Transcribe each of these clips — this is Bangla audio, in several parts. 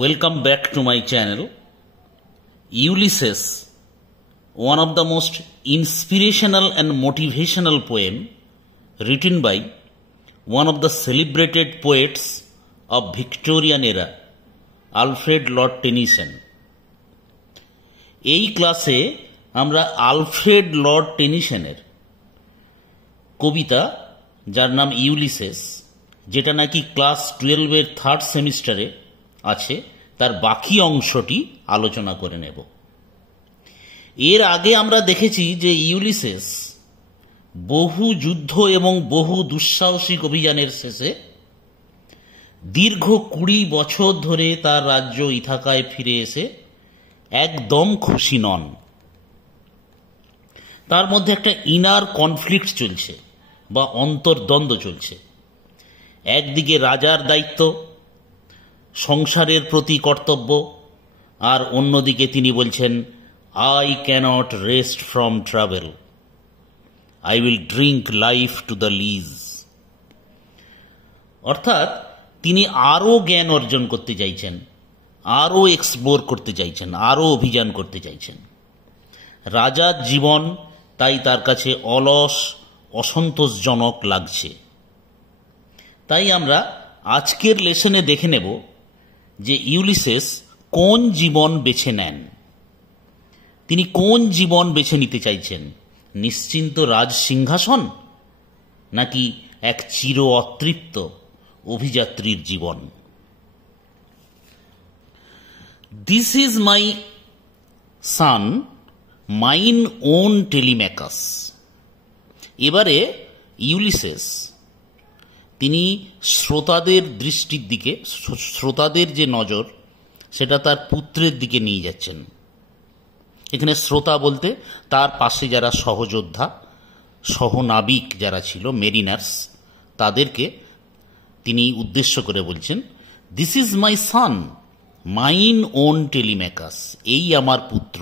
Welcome back to my channel. Ulysses, one of the most inspirational and motivational poem written by one of the celebrated poets of Victorian era, Alfred Lord Tennyson. এই ক্লাসে আমরা আলফ্রেড লর্ড টেনিসনের কবিতা যার নাম ইউলিসেস, যেটা নাকি ক্লাস 12-এর থার্ড সেমিস্টারে আছে, তার বাকি অংশটি আলোচনা করে নেব। এর আগে আমরা দেখেছি যে ইউলিসেস বহু যুদ্ধ এবং বহু দুঃসাহসিক অভিযানের শেষে দীর্ঘ 20 বছর ধরে তার রাজ্য ইথাকায় ফিরে এসে একদম খুশি নন। তার মধ্যে একটা ইনার কনফ্লিক্ট চলছে বা অন্তর্দ্বন্দ্ব চলছে। একদিকে রাজার দায়িত্ব, সংসারের প্রতি কর্তব্য, আর অন্যদিকে তিনি বলছেন, I cannot rest from travel, I will drink life to the lees. অর্থাৎ তিনি আরও জ্ঞান অর্জন করতে চাইছেন, আরও এক্সপ্লোর করতে চাইছেন, আরও অভিযান করতে চাইছেন। রাজার জীবন তাই তার কাছে অলস, অসন্তোষজনক লাগছে। তাই আমরা আজকের লেসনে দেখে নেব যে ইউলিসেস কোন জীবন বেছে নেন। তিনি কোন জীবন বেছে নিতে চাইছেন? নিশ্চিন্ত রাজ সিংহাসন, নাকি এক চির অতৃপ্ত অভিযাত্রীর জীবন? This is my son, mine own Telemachus. এবারে ইউলিসেস তিনি শ্রোতাদের দৃষ্টির দিকে, শ্রোতাদের যে নজর সেটা তার পুত্রের দিকে নিয়ে যাচ্ছেন। এখানে শ্রোতা বলতে তার পাশে যারা সহযোদ্ধা, সহনাবিক যারা ছিল, মেরিনার্স, তাদেরকে তিনি উদ্দেশ্য করে বলছেন, this is my son, mine own Telemachus. এই আমার পুত্র,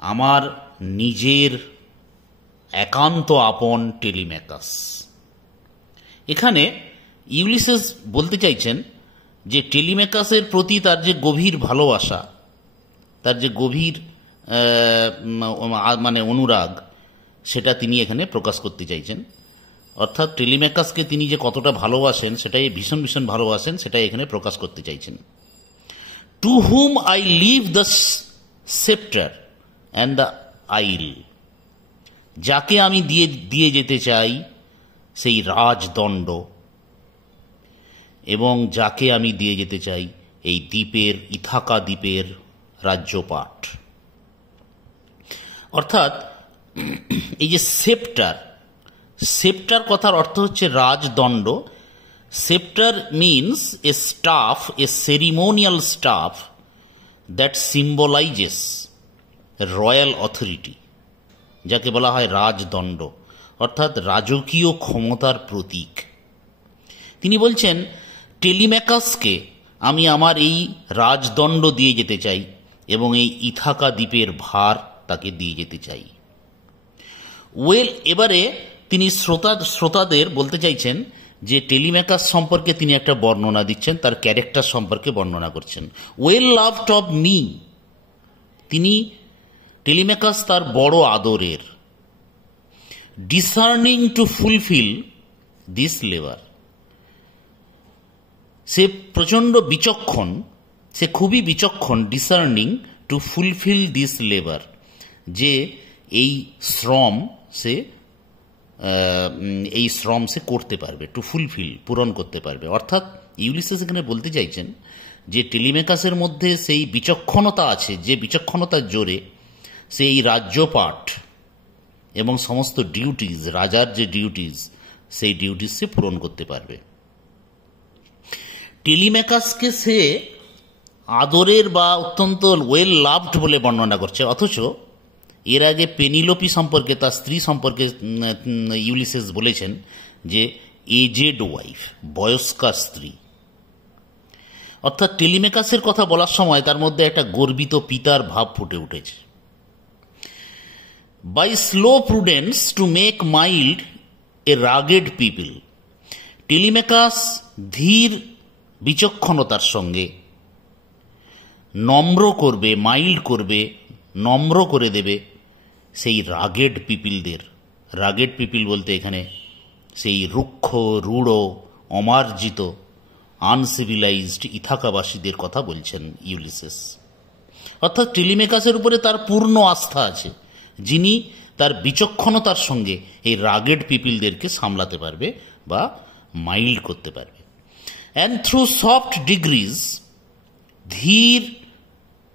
আমার নিজের একান্ত আপন টেলিম্যাকাস। এখানে ইউলিসেস বলতে চাইছেন যে টেলিম্যাকাসের প্রতি তার যে গভীর ভালোবাসা, তার যে গভীর অনুরাগ, সেটা তিনি এখানে প্রকাশ করতে চাইছেন। অর্থাৎ টেলিম্যাকাসকে তিনি যে কতটা ভালোবাসেন, সেটাই ভীষণ ভীষণ ভালোবাসেন, সেটাই এখানে প্রকাশ করতে চাইছেন। To whom I leave the sceptre and the isle, যাকে আমি দিয়ে যেতে চাই সেই রাজদণ্ড, এবং যাকে আমি দিয়ে যেতে চাই এই দ্বীপের, ইথাকা দ্বীপের রাজ্যপাট। অর্থাৎ এই যে সেপ্টার, সেপ্টার কথার অর্থ হচ্ছে রাজদণ্ড। Sceptre means a staff, a ceremonial staff that symbolises royal authority, যাকে বলা হয় রাজদণ্ড, অর্থাৎ রাজকীয় ক্ষমতার প্রতীক। তিনি বলছেন, টেলিম্যাকাসকে আমি আমার এই রাজদণ্ড দিয়ে যেতে চাই এবং এই ইথাকা দ্বীপের ভার তাকে দিয়ে যেতে চাই। এবারে তিনি শ্রোতাদের বলতে চাইছেন যে টেলিম্যাকাস সম্পর্কে তিনি একটা বর্ণনা দিচ্ছেন, তার ক্যারেক্টার সম্পর্কে বর্ণনা করছেন। ওয়েল লাভড অফ মি, তিনি টেলিম্যাকাস তার বড় আদরের। ডিসার্নিং টু ফুলফিল দিস লেবার, সে প্রচণ্ড বিচক্ষণ, সে খুবই বিচক্ষণ। ডিসার্নিং টু ফুলফিল দিস লেবার, যে এই শ্রম সে করতে পারবে। টু ফুলফিল, পূরণ করতে পারবে। অর্থাৎ ইউলিসেস এখানে বলতে চাইছেন যে টেলিম্যাকাসের মধ্যে সেই বিচক্ষণতা আছে, যে বিচক্ষণতার জোরে সেই রাজ্যপাট এবং সমস্ত ডিউটিজ, রাজার যে ডিউটিজ, সেই ডিউটিজ সে পূরণ করতে পারবে। টেলিম্যাকাসকে সে আদরের বা অত্যন্ত ওয়েল লাভড বলে বর্ণনা করছে, অথচ এর আগে পেনিলোপি সম্পর্কে, তার স্ত্রী সম্পর্কে ইউলিসেস বলেছেন যে এজেড ওয়াইফ, বয়স্কা স্ত্রী। অর্থাৎ টেলিম্যাকাসের কথা বলার সময় তার মধ্যে একটা গর্বিত পিতার ভাব ফুটে উঠেছে। By slow prudence to make mild a rugged people, টেলিম্যাকাস ধীর বিচক্ষণতার সঙ্গে নম্র করবে, মাইল্ড করবে, নম্র করে দেবে সেই রাগেড পিপিলদের। রাগেড পিপিল বলতে এখানে সেই রুক্ষ, রূঢ়, অমার্জিত, আনসিভিলাইজড ইথাকাবাসীদের কথা বলছেন ইউলিসেস। অর্থাৎ টেলিমেকাসের উপরে তার পূর্ণ আস্থা আছে, যিনি তার বিচক্ষণতার সঙ্গে এই রাগেড পিপিলদেরকে সামলাতে পারবে বা মাইল্ড করতে পারবে। অ্যান্ড থ্রু সফট ডিগ্রিজ, ধীর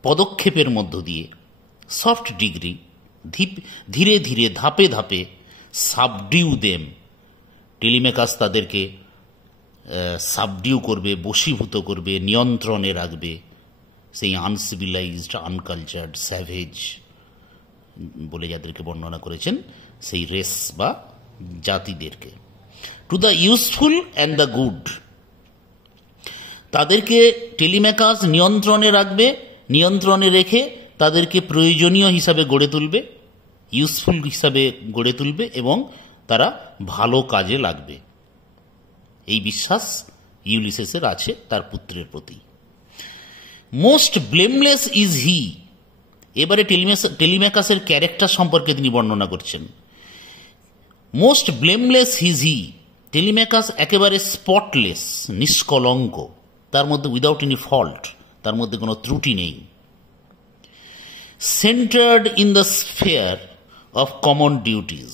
পদক্ষেপের মধ্য দিয়ে, সফট ডিগ্রি, ধীরে ধীরে ধাপে ধাপে, সাবডিউ দেম, টেলিমেকাস তাদেরকে সাবডিউ করবে, বশীভূত করবে, নিয়ন্ত্রণে রাখবে সেই আনসিভিলাইজড, আনকালচার্ড, স্যাভেজ বলে যাদেরকে বর্ণনা করেছেন সেই রেস বা জাতিদেরকে। To the useful and the good, তাদেরকে টেলিমেকাস নিয়ন্ত্রণে রাখবে, নিয়ন্ত্রণে রেখে তাদেরকে প্রয়োজনীয় হিসাবে গড়ে তুলবে, ইউজফুল হিসাবে গড়ে তুলবে এবং তারা ভালো কাজে লাগবে। এই বিশ্বাস ইউলিসেসের আছে তার পুত্রের প্রতি। মোস্ট ব্লেমলেস ইজ হি, এবারে টেলিমেকাসের ক্যারেক্টার সম্পর্কে তিনি বর্ণনা করছেন। Most blameless is he, Telemachus একেবারে স্পটলেস, নিষ্কলঙ্ক, তার মধ্যে উইদাউট এনি ফল্ট, তার মধ্যে কোনো ত্রুটি নেই। Centred in the sphere of common duties,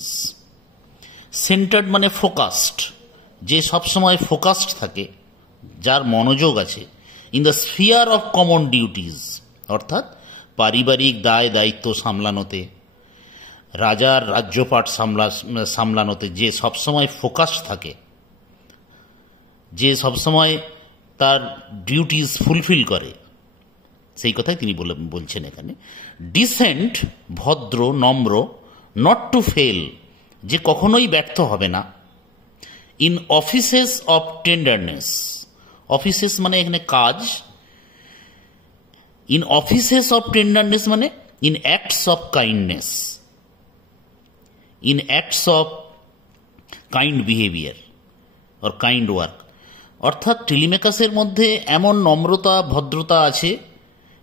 centred মানে ফোকাসড, যে সবসময় ফোকাসড থাকে, যার মনোযোগ আছে। In the sphere of common duties, অর্থাৎ পারিবারিক দায় দায়িত্ব সামলানোতে, রাজার রাজ্যপাট সামলানোতে যে সবসময় ফোকাসড থাকে, যে সবসময় তার ডিউটিজ ফুলফিল করে, সেই কথাই তিনি বলছেন এখানে। ডিসেন্ট, ভদ্র, নম্র, নট টু ফেল, যে কখনোই ব্যর্থ হবে না। In offices of tenderness, offices মানে এখানে কাজ, ইন অফিসেস অফ টেন্ডারনেস মানে in acts of kindness, in acts of kind behaviour or kind work. অর্থাৎ টেলিমেকাসের মধ্যে এমন নম্রতা, ভদ্রতা আছে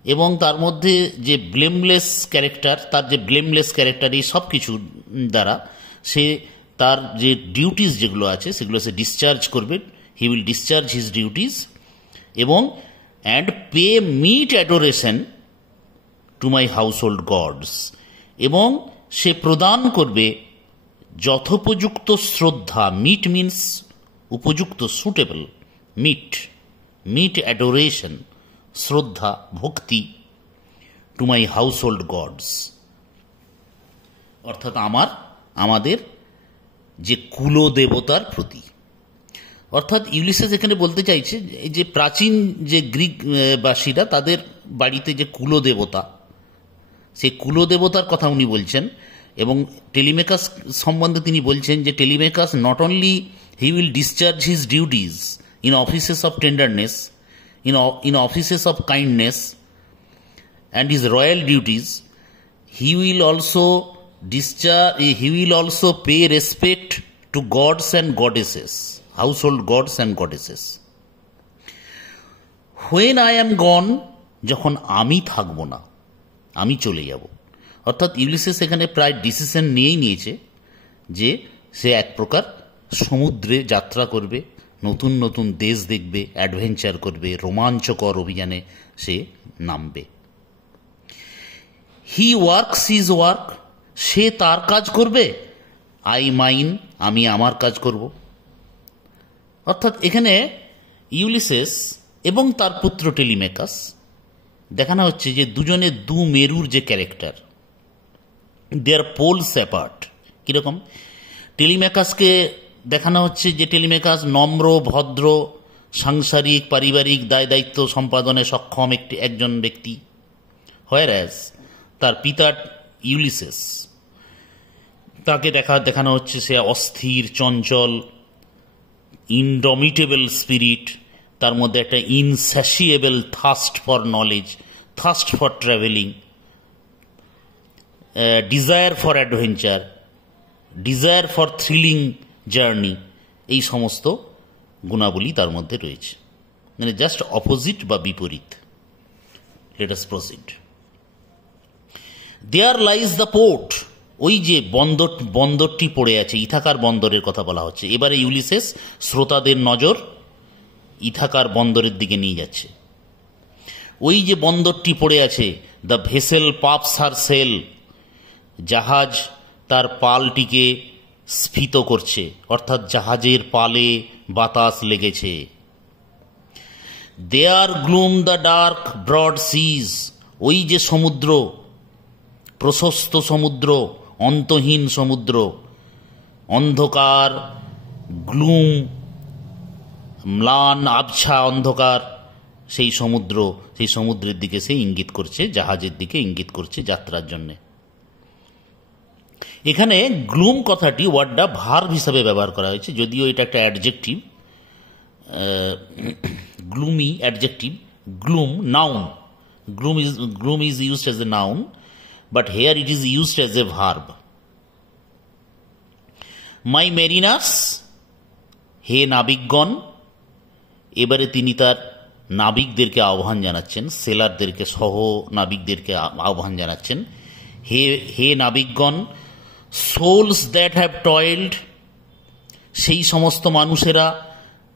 এবং তার মধ্যে যে ব্লেমলেস ক্যারেক্টার, তার যে ব্লেমলেস ক্যারেক্টার, এই সব কিছু দ্বারা সে তার যে ডিউটিস যেগুলো আছে সেগুলো সে ডিসচার্জ করবে। He will discharge his duties এবং and pay meet adoration to my household gods, এবং সে প্রদান করবে যথোপযুক্ত শ্রদ্ধা। মিট মিন্স উপযুক্ত, সুটেবল, মিট অ্যাডোরেশন, শ্রদ্ধা, ভক্তি, to my household gods, অর্থাৎ আমাদের যে কুলদেবতার প্রতি। অর্থাৎ ইউলিসেস এখানে বলতে চাইছে যে প্রাচীন যে গ্রিক বাসীরা, তাদের বাড়িতে যে কুলদেবতা, সেই কুলদেবতার কথা উনি বলছেন। এবং টেলিমেকাস সম্বন্ধে তিনি বলছেন যে Telemachus not only he will discharge his duties in offices of tenderness, in offices of kindness and his royal duties, he will also pay respect to gods and goddesses, household gods and goddesses. When I am gone, যখন আমি থাকব না, আমি চলে যাব। অর্থাৎ ইউলিসেস এখানে প্রায় ডিসিশন নিয়েছে যে সে এক প্রকার সমুদ্রে যাত্রা করবে, নতুন নতুন দেশ দেখবে, অ্যাডভেঞ্চার করবে, রোমাঞ্চকর অভিযানে সে নামবে। হি ওয়ার্কস হিজ ওয়ার্ক, সে তার কাজ করবে। আই মাইন, আমি আমার কাজ করব। অর্থাৎ এখানে ইউলিসেস এবং তার পুত্র টেলিমেকাস দেখানো হচ্ছে যে দুজনে দু মেরুর যে ক্যারেক্টার, দে আর পোলস অ্যাপার্ট। কীরকম? টেলিমেকাসকে দেখানো হচ্ছে যে টেলিমেকাস নম্র, ভদ্র, সাংসারিক, পারিবারিক দায় দায়িত্ব সম্পাদনে সক্ষম একজন ব্যক্তি, হোয়ারঅ্যাজ তার পিতা ইউলিসেস, তাকে দেখানো হচ্ছে সে অস্থির, চঞ্চল, ইনডমিটেবল স্পিরিট, তার মধ্যে একটা insatiable thirst for knowledge, thirst for travelling, desire for adventure, desire for thrilling journey, এই সমস্ত গুণাবলী তার মধ্যে রয়েছে। মানে জাস্ট অপোজিট বা বিপরীত। Let us proceed. There lies the port, ওই যে বন্দরটি পড়ে আছে, ইথাকার বন্দরের কথা বলা হচ্ছে। এবারে ইউলিসেস শ্রোতাদের নজর ইথাকার বন্দরের দিকে নিয়ে যাচ্ছে। ওই যে বন্দরটি পড়ে আছে, দ্য ভেসেল পাপস হার সেল, জাহাজ তার পালটিকে স্ফীত করছে, অর্থাৎ জাহাজের পালে বাতাস লেগেছে। দেয়ার গ্লুম দ্য ডার্ক ব্রড সিজ, ওই যে সমুদ্র, প্রশস্ত সমুদ্র, অন্তহীন সমুদ্র, অন্ধকার, গ্লুম, ম্লান আবছা অন্ধকার, সেই সমুদ্র, সেই সমুদ্রের দিকে সে ইঙ্গিত করছে, জাহাজের দিকে ইঙ্গিত করছে যাত্রার জন্য। এখানে গ্লুম কথাটি ওয়ার্ডটা ভার্ব হিসাবে ব্যবহার করা হয়েছে, যদিও এটা একটা adjective, gloomy adjective, gloom noun, gloom is used as a noun, but here it is used as a verb. My mariners, হে নাবিকগণ, এবারে তিনি তার নাবিকদেরকে আহ্বান জানাচ্ছেন, সেলারদেরকে, সহ নাবিকদেরকে আহ্বান জানাচ্ছেন। হে নাবিকগণ, souls that have toiled, সেই সমস্ত মানুষেরা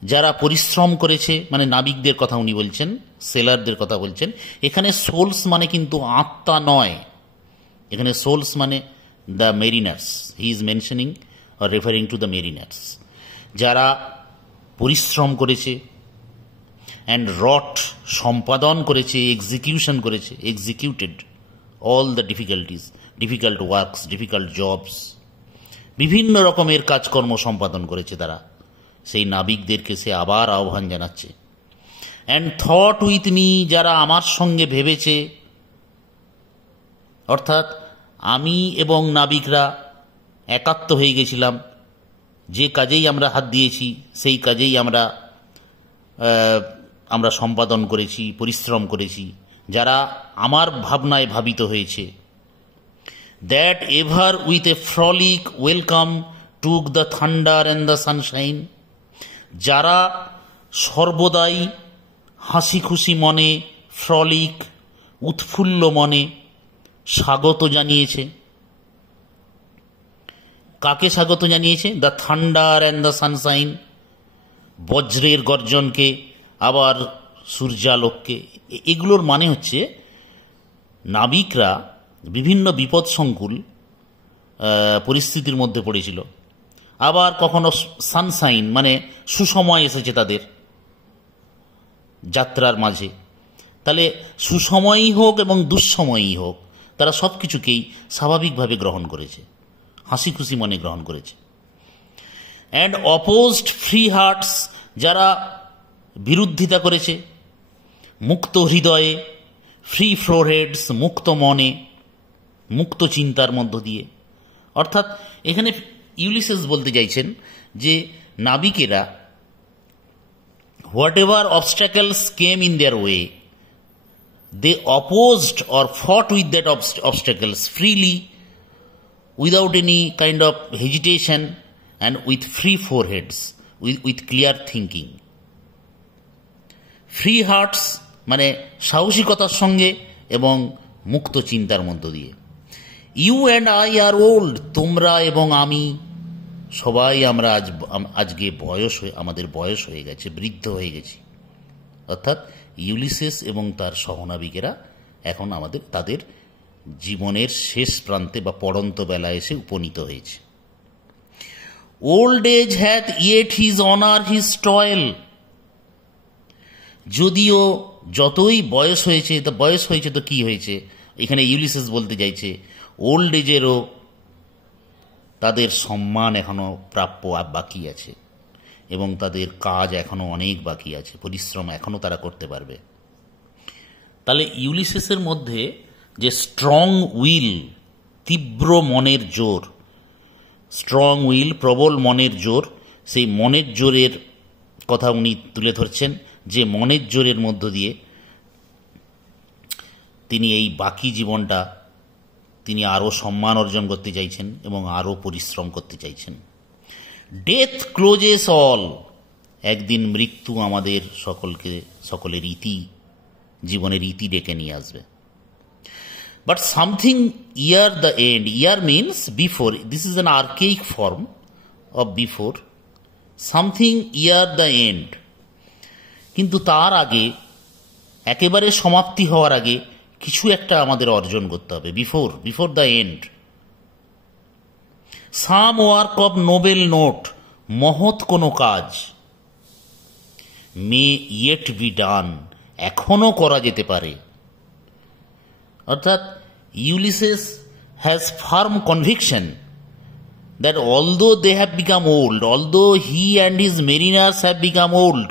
যারা পরিশ্রম করেছে, মানে নাবিকদের কথা উনি বলছেন, সেলারদের কথা বলছেন। এখানে সোলস মানে কিন্তু আত্মা নয়, এখানে সোলস মানে the Mariners, he is mentioning or referring to the Mariners, যারা পরিশ্রম করেছে, অ্যান্ড রট, সম্পাদন করেছে, এক্সিকিউশন করেছে, executed all the difficult works, difficult jobs, বিভিন্ন রকমের কাজকর্ম সম্পাদন করেছে তারা। সেই নাবিকদেরকে সে আবার আহ্বান জানাচ্ছে। অ্যান্ড থট উইথ মি, যারা আমার সঙ্গে ভেবেছে, অর্থাৎ আমি এবং নাবিকরা একাত্ম হয়ে গেছিলাম, যে কাজেই আমরা হাত দিয়েছি সেই কাজেই আমরা সম্পাদন করেছি, পরিশ্রম করেছি, যারা আমার ভাবনায় ভাবিত হয়েছে। That ever with a frolic welcome took the thunder and the sunshine, যারা সর্বদাই হাসি খুশি মনে, ফ্রলিক উৎফুল্ল মনে স্বাগত জানিয়েছে। কাকে স্বাগত জানিয়েছে? The thunder and the sunshine, বজ্রের গর্জনকে, আবার সূর্যালোককে। এগুলোর মানে হচ্ছে নাবিকরা বিভিন্ন বিপদসংকুল পরিস্থিতির মধ্যে পড়েছিল, আবার কখনো সানশাইন মানে সুসময় এসেছে তাদের যাত্রার মাঝে। তাহলে সুসময়ই হোক এবং দুঃসময়ই হোক, তারা সব কিছুকেই স্বাভাবিকভাবে গ্রহণ করেছে, হাসি খুশি মনে গ্রহণ করেছে। অ্যান্ড অপোজড ফ্রি হার্টস, যারা বিরোধিতা করেছে মুক্ত হৃদয়ে, ফ্রি ফোরহেডস, মুক্ত মনে, মুক্ত চিন্তার মধ্য দিয়ে। অর্থাৎ এখানে ইউলিসেস বলতে চাইছেন যে নাবিকেরা whatever obstacles came in their way, they opposed or fought with that obstacles freely, without any kind of hesitation, and with free foreheads, with clear thinking. Free hearts মানে সাহসিকতার সঙ্গে এবং মুক্ত চিন্তার মধ্য দিয়ে। You and I are old, তোমরা এবং আমি সবাই আমরা আজকে আমাদের বয়স হয়ে গেছে, বৃদ্ধ হয়ে গেছি। অর্থাৎ ইউলিসেস এবং তার সহনাবিকেরা এখন তাদের জীবনের শেষ প্রান্তে বা পড়ন্ত বেলায় এসে উপনীত হয়েছে। Old age hath yet his honour his toil, যদিও যতই বয়স হয়েছে তো কি হয়েছে, এখানে ইউলিসেস বলতে চাইছে ওল্ড এজেরও তাদের সম্মান এখনো প্রাপ্য বাকি আছে, এবং তাদের কাজ এখনো অনেক বাকি আছে, পরিশ্রম এখনো তারা করতে পারবে। তাহলে ইউলিসেসের মধ্যে যে স্ট্রং উইল, তীব্র মনের জোর, স্ট্রং উইল, প্রবল মনের জোর, সেই মনের জোরের কথা উনি তুলে ধরছেন, যে মনের জোরের মধ্য দিয়ে তিনি এই বাকি জীবনটা তিনি আরও সম্মান অর্জন করতে চাইছেন এবং আরও পরিশ্রম করতে চাইছেন। ডেথ ক্লোজেস অল, একদিন মৃত্যু আমাদের সকলের জীবনের ইতি ডেকে নিয়ে আসবে। But something near the end, near means before, this is an archaic form of before, something near the end, কিন্তু তার আগে, একেবারে সমাপ্তি হওয়ার আগে কিছু একটা আমাদের অর্জন করতে হবে, before the end. Some work of Nobel note, মহৎ কোনো কাজ, মে ইয়েট বি ডান, এখনো করা যেতে পারে। অর্থাৎ Ulysses has farm conviction that although they have become old, although he and his mariners have become old,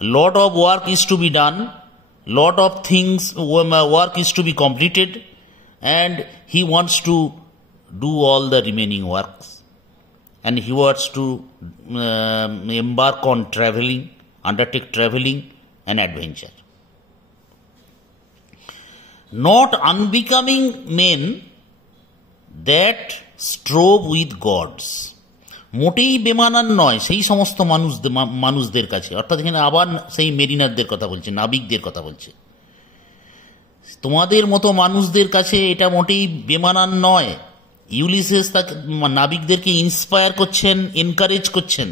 lot of work is to be done, lot of things, work is to be completed, and he wants to do all the remaining works, and he wants to embark on traveling, undertake traveling and adventure. Not unbecoming men that strove with gods, মোটেই বেমানান নয় সেই সমস্ত মানুষদের কাছে, অর্থাৎ এখানে আবার সেই মেরিনারদের কথা বলছে, নাবিকদের কথা বলছে। তোমাদের মতো মানুষদের কাছে এটা মোটেই বেমানান নয়। ইউলিসেস তাকে নাবিকদেরকে ইন্সপায়ার করছেন, এনকারেজ করছেন,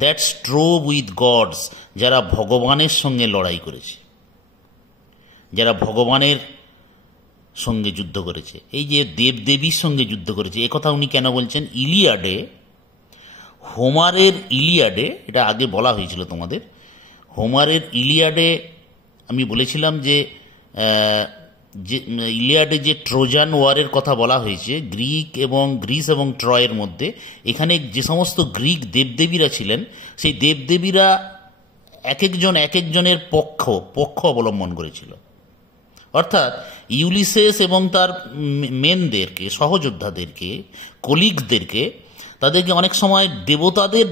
দ্যাট স্ট্রোভ উইথ গডস, যারা ভগবানের সঙ্গে লড়াই করেছে, যারা ভগবানের সঙ্গে যুদ্ধ করেছে, এই যে দেবদেবীর সঙ্গে যুদ্ধ করেছে। একথা উনি কেন বলছেন? ইলিয়াডে, হোমারের ইলিয়াডে, এটা আগে বলা হয়েছিল তোমাদের, হোমারের ইলিয়াডে আমি বলেছিলাম যে ইলিয়াডে যে ট্রোজান ওয়ারের কথা বলা হয়েছে গ্রিস এবং ট্রয়ের মধ্যে, এখানে যে সমস্ত গ্রিক দেবদেবীরা ছিলেন, সেই দেবদেবীরা এক একজনের পক্ষ অবলম্বন করেছিল। অর্থাৎ ইউলিসেস এবং তার মেনদেরকে, সহযোদ্ধাদেরকে, কলিগদেরকে, তাদেরকে অনেক সময়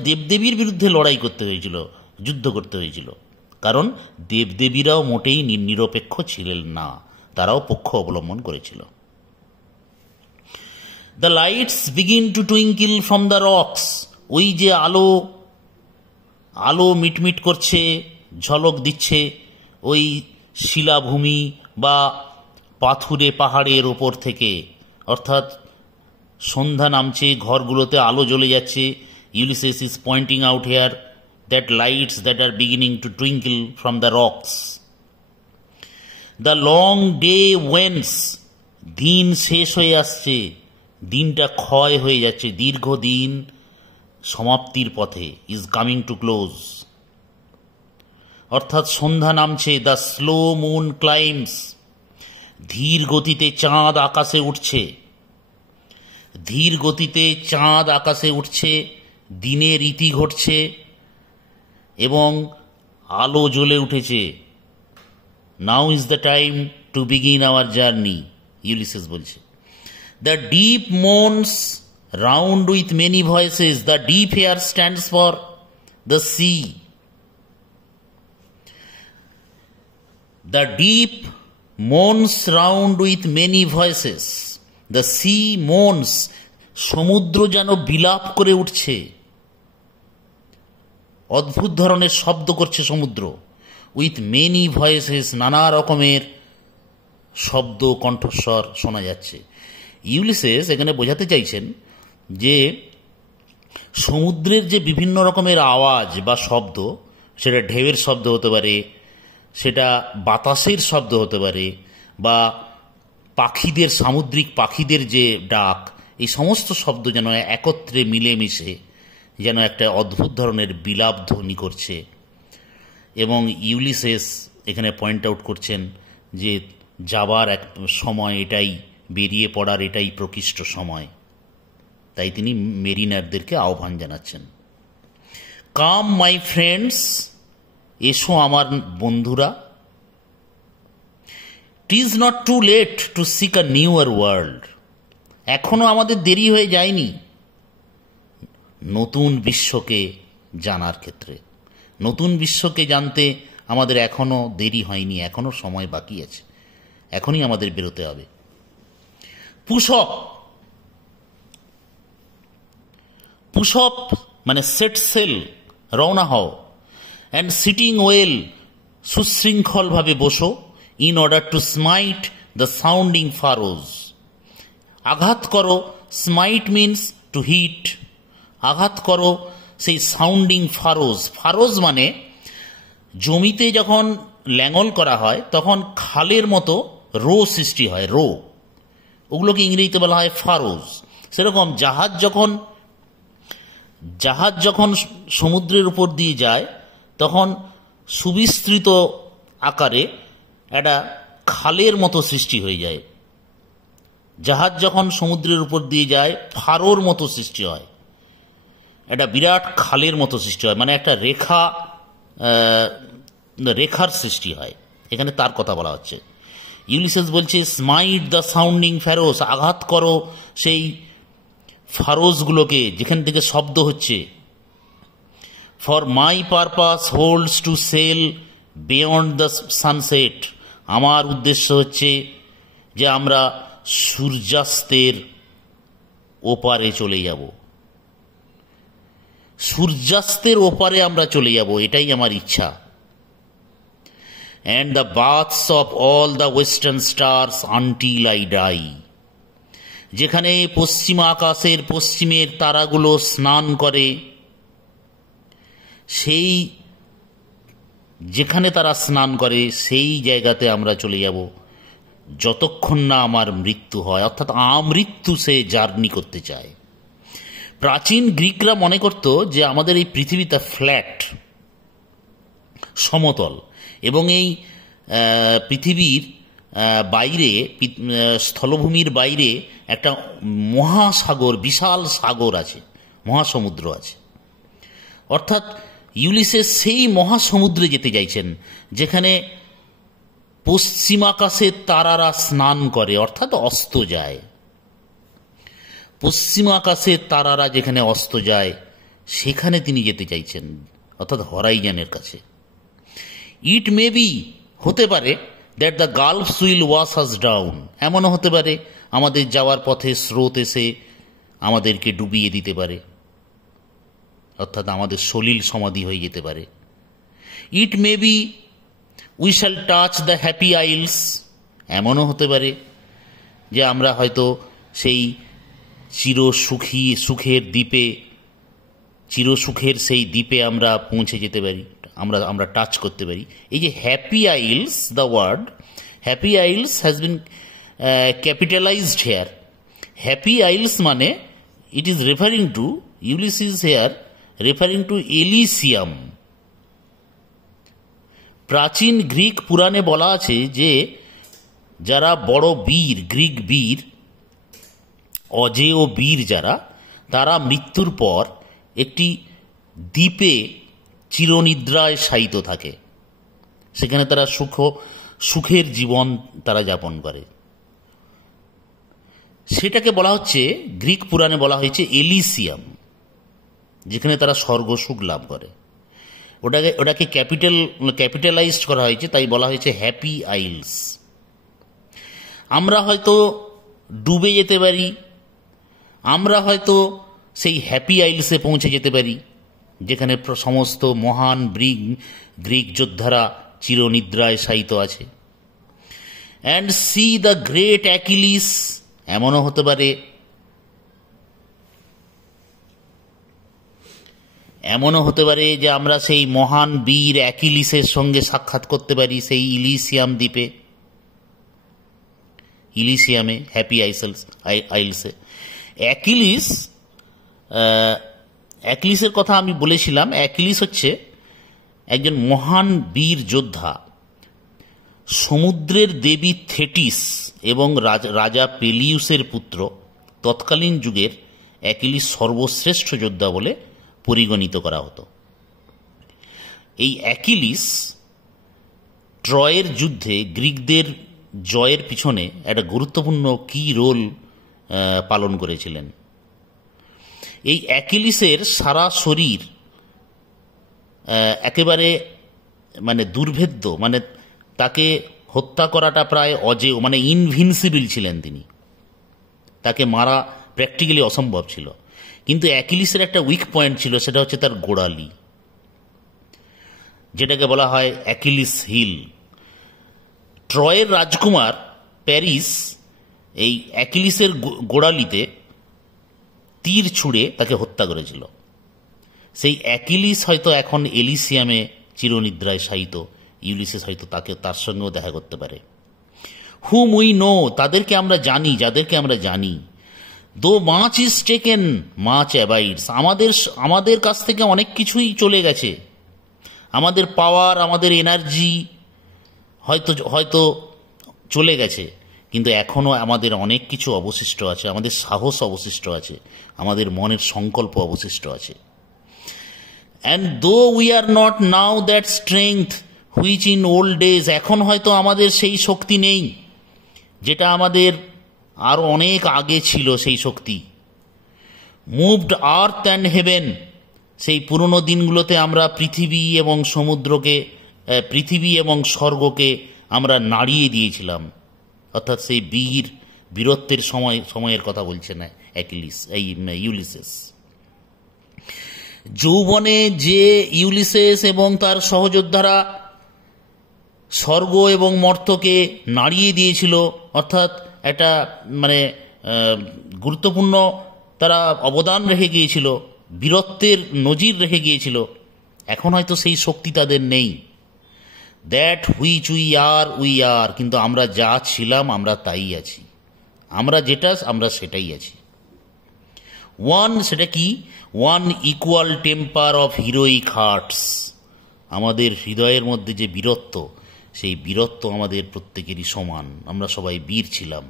দেবদেবীর বিরুদ্ধে লড়াই করতে হয়েছিল, যুদ্ধ করতে হয়েছিল, কারণ দেবদেবীরাও মোটেই নিরপেক্ষ ছিলেন না, তারাও পক্ষ অবলম্বন করেছিল। The lights begin to twinkle from the rocks, ওই যে আলো মিটমিট করছে, ঝলক দিচ্ছে ওই শিলাভূমি বা পাথুরে পাহাড়ের ওপর থেকে, অর্থাৎ সন্ধ্যা নামছে, ঘরগুলোতে আলো জ্বলে যাচ্ছে। Ulysses is pointing out here that lights that are beginning to twinkle from the rocks. The long day wanes, দিন শেষ হয়ে আসছে, দিনটা ক্ষয় হয়ে যাচ্ছে, দীর্ঘদিন সমাপ্তির পথে, ইজ কামিং টু ক্লোজ। অর্থাৎ সন্ধ্যা নামছে। দ্য স্লো মুন ক্লাইমস, ধীর গতিতে চাঁদ আকাশে উঠছে, ধীর গতিতে চাঁদ আকাশে উঠছে, দিনের ইতি ঘটছে এবং আলো জ্বলে উঠেছে। Now is the time to begin our journey, Ulysses বলছে। The deep moans round with many voices, the deep here stands for the sea. The deep moans round with many voices. The sea moans, সমুদ্র যেন বিলাপ করে উঠছে, অদ্ভুত ধরনের শব্দ করছে সমুদ্র। উইথ মেনি ভয়েসেস, নানা রকমের শব্দ, কণ্ঠস্বর শোনা যাচ্ছে। ইউলিসেস এখানে বোঝাতে চাইছেন যে সমুদ্রের যে বিভিন্ন রকমের আওয়াজ বা শব্দ, সেটা ঢেউয়ের শব্দ হতে পারে, সেটা বাতাসের শব্দ হতে পারে, বা পাখিদের, সামুদ্রিক পাখিদের যে ডাক, এই সমস্ত শব্দ যেন একত্রে মিলেমিশে যেন একটা অদ্ভুত ধরনের বিলাপ ধ্বনি করছে। এবং ইউলিসেস এখানে পয়েন্ট আউট করছেন যে যাবার এক সময় এটাই, বেরিয়ে পড়ার এটাই প্রকৃষ্ট সময়। তাই তিনি মেরিনারদেরকে আহ্বান জানাচ্ছেন। কাম মাই ফ্রেন্ডস, এসো আমার বন্ধুরা। টিজ not to late to seek a newer world, এখনো আমাদের দেরি হয়ে যায়নি নতুন বিশ্বকে জানার ক্ষেত্রে। নতুন বিশ্বকে জানতে আমাদের এখনো দেরি হয়নি, এখনো সময় বাকি আছে, এখনই আমাদের বেরোতে হবে। পুশ অপ মানে সেট সেল, রওনা হও। অ্যান্ড সিটিং ওয়েল, সুশৃঙ্খলভাবে বসো, in order to smite the sounding furrows. আঘাত করো, স্মাইট মিন্স টু হিট, আঘাত করো সেই সাউন্ডিং ফারোজ। ফারোজ মানে জমিতে যখন ল্যাঙল করা হয় তখন খালের মতো রো সৃষ্টি হয়, রো, ওগুলোকে ইংরেজিতে বলা হয় ফারোজ। সেরকম জাহাজ যখন সমুদ্রের উপর দিয়ে যায় তখন সুবিস্তৃত আকারে একটা খালের মতো সৃষ্টি হয়ে যায়। জাহাজ যখন সমুদ্রের উপর দিয়ে যায় ফারোর মতো সৃষ্টি হয়, একটা বিরাট খালের মতো সৃষ্টি হয়, মানে একটা রেখার সৃষ্টি হয়। এখানে তার কথা বলা হচ্ছে। ইউলিসেস বলছে স্মাইট দ্য সাউন্ডিং ফ্যারোস, আঘাত করো সেই ফারোজগুলোকে যেখান থেকে শব্দ হচ্ছে। For my purpose holds to sail beyond the sunset, আমার উদ্দেশ্য হচ্ছে যে আমরা সূর্যাস্তের ওপারে চলে যাব, সূর্যাস্তের ওপারে আমরা চলে যাব, এটাই আমার ইচ্ছা। And the baths of all the western stars until I die, যেখানে পশ্চিমা আকাশের পশ্চিমের তারাগুলো স্নান করে, সেই যেখানে তারা স্নান করে সেই জায়গাতে আমরা চলে যাব যতক্ষণ না আমার মৃত্যু হয়। অর্থাৎ আমৃত্যু সে জার্নি করতে চায়। প্রাচীন গ্রিকরা মনে করত যে আমাদের এই পৃথিবীটা ফ্ল্যাট, সমতল, এবং এই পৃথিবীর বাইরে, স্থলভূমির বাইরে একটা মহাসাগর, বিশাল সাগর আছে, মহাসমুদ্র আছে। অর্থাৎ ইউলিসেস সেই মহাসমুদ্রে যেতে চাইছেন যেখানে পশ্চিমাকাশের তারারা স্নান করে, অর্থাৎ অস্ত যায়। পশ্চিমাকাশের তারারা যেখানে অস্ত যায় সেখানে তিনি যেতে চাইছেন, অর্থাৎ হরাইজনের কাছে। ইট মে বি, হতে পারে, that the gulfs will wash us down, এমনও হতে পারে আমাদের যাওয়ার পথে স্রোত এসে আমাদেরকে ডুবিয়ে দিতে পারে, অর্থাৎ আমাদের সলিল সমাধি হয়ে যেতে পারে। It may be we shall touch the happy isles, এমনও হতে পারে যে আমরা হয়তো সেই সুখের দ্বীপে, চিরসুখের সেই দ্বীপে আমরা পৌঁছে যেতে পারি, আমরা টাচ করতে পারি। এই যে happy isles, the word happy isles has been capitalised here. Happy isles মানে it is referring to, Ulysses here referring to Elysium. প্রাচীন গ্রিক পুরাণে বলা আছে যে যারা বড় বীর, গ্রিক বীর, অজেয় বীর যারা, তারা মৃত্যুর পর একটি দ্বীপে চিরনিদ্রায় শায়িত থাকে, সেখানে তারা সুখের জীবন তারা যাপন করে। সেটাকে বলা হচ্ছে, গ্রিক পুরাণে বলা হয়েছে এলিসিয়াম, যেখানে তারা স্বর্গ সুখ লাভ করে। ওটাকে ক্যাপিটালাইজড করা হয়েছে, তাই বলা হয়েছে হ্যাপি আইলস। আমরা হয়তো ডুবে যেতে পারি, আমরা হয়তো সেই হ্যাপি আইলসে পৌঁছে যেতে পারি যেখানে সমস্ত মহান গ্রিক যোদ্ধারা চিরনিদ্রায় শায়িত আছে। And C the great Achilles, এমনও হতে পারে, যে আমরা সেই মহান বীর অ্যাকিলিসের সঙ্গে সাক্ষাৎ করতে পারি সেই ইলিসিয়াম দ্বীপে, ইলিসিয়ামে, হ্যাপি আইলসে। অ্যাকিলিসের কথা আমি বলেছিলাম। অ্যাকিলিস হচ্ছে একজন মহান বীর যোদ্ধা। সমুদ্রের দেবী থেটিস এবং রাজা পেলিউসের পুত্র। তৎকালীন যুগের অ্যাকিলিস সর্বশ্রেষ্ঠ যোদ্ধা বলে পরিগণিত করা হতো। এই অ্যাকিলিস ট্রয়ের যুদ্ধে গ্রিকদের জয়ের পিছনে একটা গুরুত্বপূর্ণ রোল পালন করেছিলেন। এই অ্যাকিলিসের সারা শরীর একেবারে মানে দুর্ভেদ্য, মানে তাকে হত্যা করাটা প্রায় অজেয়, মানে ইনভিনসিবল ছিলেন তিনি, তাকে মারা প্র্যাকটিক্যালি অসম্ভব ছিল। কিন্তু অ্যাকিলিসের একটা উইক পয়েন্ট ছিল, সেটা হচ্ছে তার গোড়ালি। যেটাকে বলা হয় অ্যাকিলিস হিল। ট্রয়ের রাজকুমার প্যারিস এই অ্যাকিলিসের গোড়ালিতে তীর ছুঁড়ে তাকে হত্যা করেছিল। সেই অ্যাকিলিস হয়তো এখন এলিসিয়ামে চিরনিদ্রায় শায়িত। ইউলিসেস হয়তো তার সঙ্গেও দেখা করতে পারে। হুম উই নো, তাদেরকে আমরা জানি, যাদেরকে আমরা জানি। দো মাচ ইজ টেকেন মাচ অ্যাবাইডস, আমাদের কাছ থেকে অনেক কিছুই চলে গেছে। আমাদের পাওয়ার, আমাদের এনার্জি হয়তো চলে গেছে, কিন্তু এখনও আমাদের অনেক কিছু অবশিষ্ট আছে। আমাদের সাহস অবশিষ্ট আছে, আমাদের মনের সংকল্প অবশিষ্ট আছে। And though we are not now that strength which in old days, এখন হয়তো আমাদের সেই শক্তি নেই যেটা আমাদের আরও অনেক আগে ছিল। সেই শক্তি মুভড আর্থ অ্যান্ড হেভেন, সেই পুরনো দিনগুলোতে আমরা পৃথিবী এবং স্বর্গকে আমরা নাড়িয়ে দিয়েছিলাম। অর্থাৎ সেই বীরত্বের সময়ের কথা বলছে না ইউলিসেস। যৌবনে যে ইউলিসেস এবং তার সহযোদ্ধারা স্বর্গ এবং মর্ত্যকে নাড়িয়ে দিয়েছিল, অর্থাৎ একটা গুরুত্বপূর্ণ তারা অবদান রেখে গিয়েছিল, বীরত্বের নজির রেখে গিয়েছিল, এখন হয়তো সেই শক্তি তাদের নেই। দ্যাট হুইচ উই আর, কিন্তু আমরা যা ছিলাম আমরা তাই আছি। আমরা যেটা আমরা সেটাই আছি। সেটা কি? One equal temper of heroic hearts, আমাদের হৃদয়ের মধ্যে যে বীরত্ব, সেই বীরত্ব আমাদের প্রত্যেকেরই সমান। আমরা সবাই বীর ছিলাম।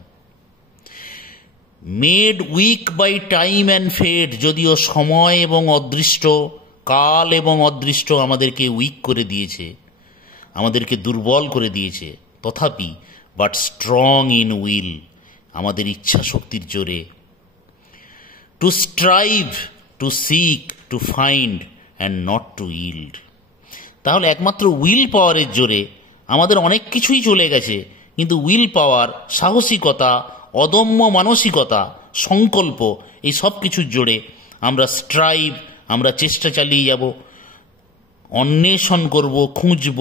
Made weak by time and fate, যদিও সময় এবং অদৃষ্ট, কাল এবং অদৃষ্ট আমাদেরকে উইক করে দিয়েছে, আমাদেরকে দুর্বল করে দিয়েছে, তথাপি বাট স্ট্রং ইন উইল, আমাদের ইচ্ছা শক্তির জোরে। To strive, to seek, to find and not to yield, তাহলে একমাত্র উইল পাওয়ারের জোরে আমাদের অনেক কিছুই চলে গেছে, কিন্তু উইল পাওয়ার, সাহসিকতা, অদম্য মানসিকতা, সংকল্প, এই সব কিছুর জোরে আমরা স্ট্রাইভ, আমরা চেষ্টা চালিয়ে যাব, অন্বেষণ করব, খুঁজব,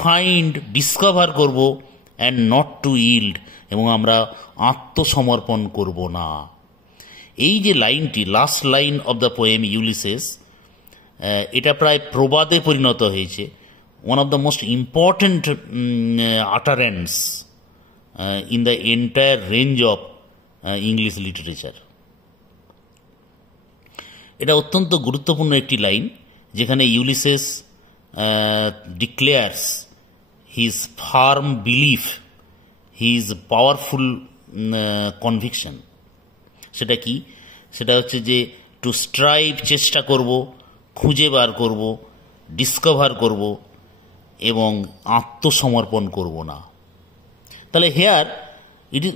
ফাইন্ড, ডিসকভার করব, অ্যান্ড নট টু ইল্ড, এবং আমরা আত্মসমর্পণ করব না। এই যে লাইনটি, last line of the poem Ulysses, এটা প্রায় প্রবাদে পরিণত হয়েছে। One of the most important utterance in the entire range of English literature. এটা অত্যন্ত গুরুত্বপূর্ণ একটি লাইন, যেখানে Ulysses declares his firm belief, his powerful conviction. সেটা কি? সেটা হচ্ছে যে টু স্ট্রাইভ, চেষ্টা করব, খুঁজে বার করব, ডিসকভার করব, এবং আত্মসমর্পণ করব না। তাহলে here it is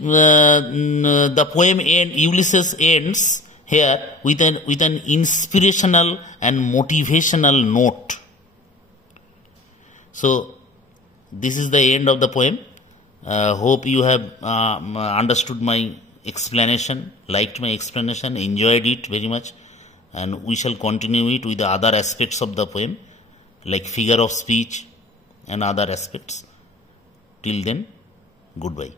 the poem Ulysses ends here with an inspirational and motivational note. So this is the end of the poem. Hope you have understood my explanation, liked my explanation, enjoyed it very much, and we shall continue it with the other aspects of the poem, like figure of speech and other aspects. Till then, goodbye.